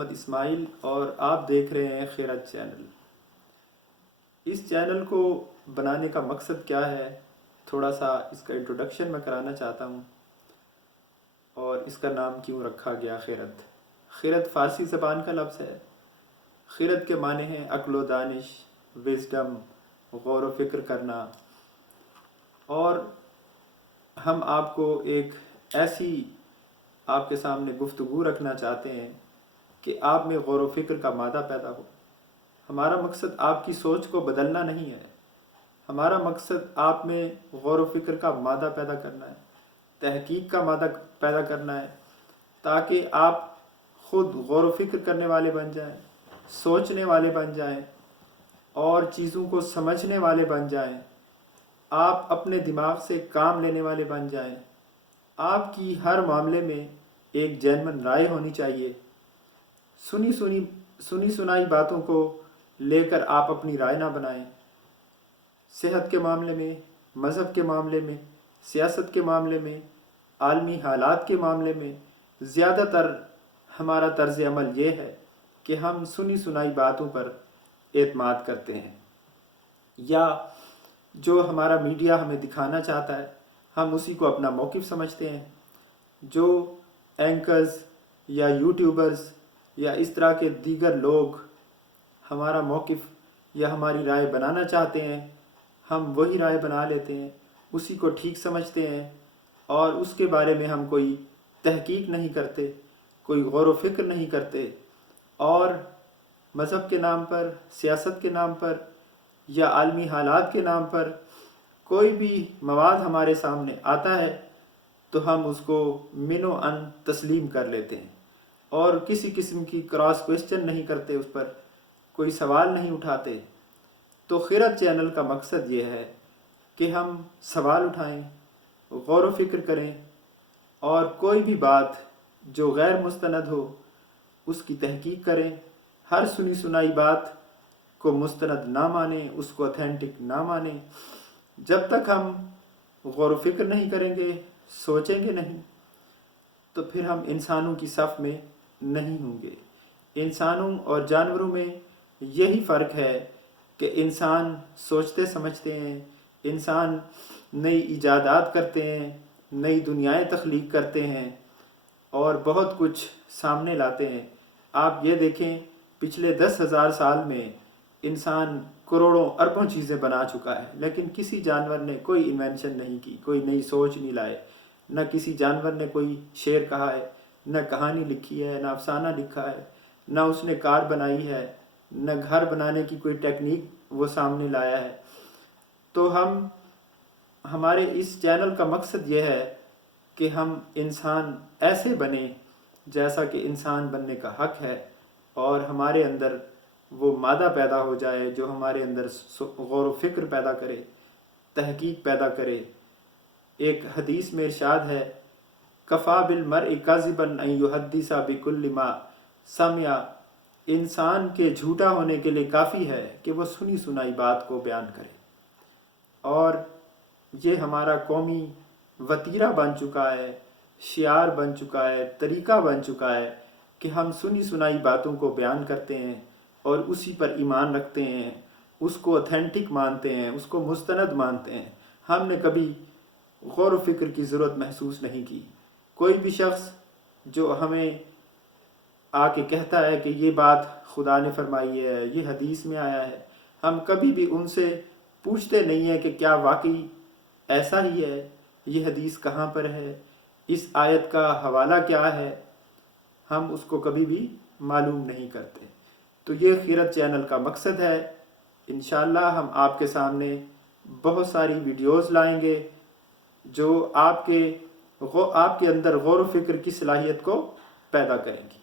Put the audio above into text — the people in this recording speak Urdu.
محمد اسماعیل اور آپ دیکھ رہے ہیں خیرت چینل۔ اس چینل کو بنانے کا مقصد کیا ہے، تھوڑا سا اس کا انٹروڈکشن میں کرانا چاہتا ہوں، اور اس کا نام کیوں رکھا گیا خیرت۔ خیرت فارسی زبان کا لفظ ہے۔ خیرت کے معنی ہیں عقل و دانش، وزڈم، غور و فکر کرنا، اور ہم آپ کو ایک ایسی آپ کے سامنے گفتگو رکھنا چاہتے ہیں کہ آپ میں غور و فکر کا مادہ پیدا ہو۔ ہمارا مقصد آپ کی سوچ کو بدلنا نہیں ہے، ہمارا مقصد آپ میں غور و فکر کا مادہ پیدا کرنا ہے، تحقیق کا مادہ پیدا کرنا ہے، تاکہ آپ خود غور و فکر کرنے والے بن جائیں، سوچنے والے بن جائیں اور چیزوں کو سمجھنے والے بن جائیں، آپ اپنے دماغ سے کام لینے والے بن جائیں۔ آپ کی ہر معاملے میں ایک جینون رائے ہونی چاہیے۔ سنی سنائی باتوں کو لے کر آپ اپنی رائے نہ بنائیں۔ صحت کے معاملے میں، مذہب کے معاملے میں، سیاست کے معاملے میں، عالمی حالات کے معاملے میں زیادہ تر ہمارا طرز عمل یہ ہے کہ ہم سنی سنائی باتوں پر اعتماد کرتے ہیں، یا جو ہمارا میڈیا ہمیں دکھانا چاہتا ہے ہم اسی کو اپنا موقف سمجھتے ہیں۔ جو اینکرز یا یوٹیوبرز یا اس طرح کے دیگر لوگ ہمارا موقف یا ہماری رائے بنانا چاہتے ہیں، ہم وہی رائے بنا لیتے ہیں، اسی کو ٹھیک سمجھتے ہیں، اور اس کے بارے میں ہم کوئی تحقیق نہیں کرتے، کوئی غور و فکر نہیں کرتے، اور مذہب کے نام پر، سیاست کے نام پر یا عالمی حالات کے نام پر کوئی بھی مواد ہمارے سامنے آتا ہے تو ہم اس کو من و عن تسلیم کر لیتے ہیں، اور کسی قسم کی کراس کویسچن نہیں کرتے، اس پر کوئی سوال نہیں اٹھاتے۔ تو خیرت چینل کا مقصد یہ ہے کہ ہم سوال اٹھائیں، غور و فکر کریں، اور کوئی بھی بات جو غیر مستند ہو اس کی تحقیق کریں۔ ہر سنی سنائی بات کو مستند نہ مانیں، اس کو اتھینٹک نہ مانیں۔ جب تک ہم غور و فکر نہیں کریں گے، سوچیں گے نہیں، تو پھر ہم انسانوں کی صف میں نہیں ہوں گے۔ انسانوں اور جانوروں میں یہی فرق ہے کہ انسان سوچتے سمجھتے ہیں، انسان نئی ایجادات کرتے ہیں، نئی دنیائیں تخلیق کرتے ہیں، اور بہت کچھ سامنے لاتے ہیں۔ آپ یہ دیکھیں، پچھلے 10,000 سال میں انسان کروڑوں اربوں چیزیں بنا چکا ہے، لیکن کسی جانور نے کوئی انوینشن نہیں کی، کوئی نئی سوچ نہیں لائے۔ نہ کسی جانور نے کوئی شعر کہا ہے، نہ کہانی لکھی ہے، نہ افسانہ لکھا ہے، نہ اس نے کار بنائی ہے، نہ گھر بنانے کی کوئی ٹیکنیک وہ سامنے لایا ہے۔ تو ہمارے اس چینل کا مقصد یہ ہے کہ ہم انسان ایسے بنیں جیسا کہ انسان بننے کا حق ہے، اور ہمارے اندر وہ مادہ پیدا ہو جائے جو ہمارے اندر غور و فکر پیدا کرے، تحقیق پیدا کرے۔ ایک حدیث میں ارشاد ہے، کفا بالمرء کاذبا ان یحدث بکل ما سمع، انسان کے جھوٹا ہونے کے لیے کافی ہے کہ وہ سنی سنائی بات کو بیان کرے۔ اور یہ ہمارا قومی وتیرہ بن چکا ہے، شعار بن چکا ہے، طریقہ بن چکا ہے کہ ہم سنی سنائی باتوں کو بیان کرتے ہیں اور اسی پر ایمان رکھتے ہیں، اس کو اتھینٹک مانتے ہیں، اس کو مستند مانتے ہیں۔ ہم نے کبھی غور و فکر کی ضرورت محسوس نہیں کی۔ کوئی بھی شخص جو ہمیں آ کے کہتا ہے کہ یہ بات خدا نے فرمائی ہے، یہ حدیث میں آیا ہے، ہم کبھی بھی ان سے پوچھتے نہیں ہیں کہ کیا واقعی ایسا ہی ہے، یہ حدیث کہاں پر ہے، اس آیت کا حوالہ کیا ہے، ہم اس کو کبھی بھی معلوم نہیں کرتے۔ تو یہ خیرت چینل کا مقصد ہے۔ انشاءاللہ ہم آپ کے سامنے بہت ساری ویڈیوز لائیں گے جو آپ کے اندر غور و فکر کی صلاحیت کو پیدا کریں گی۔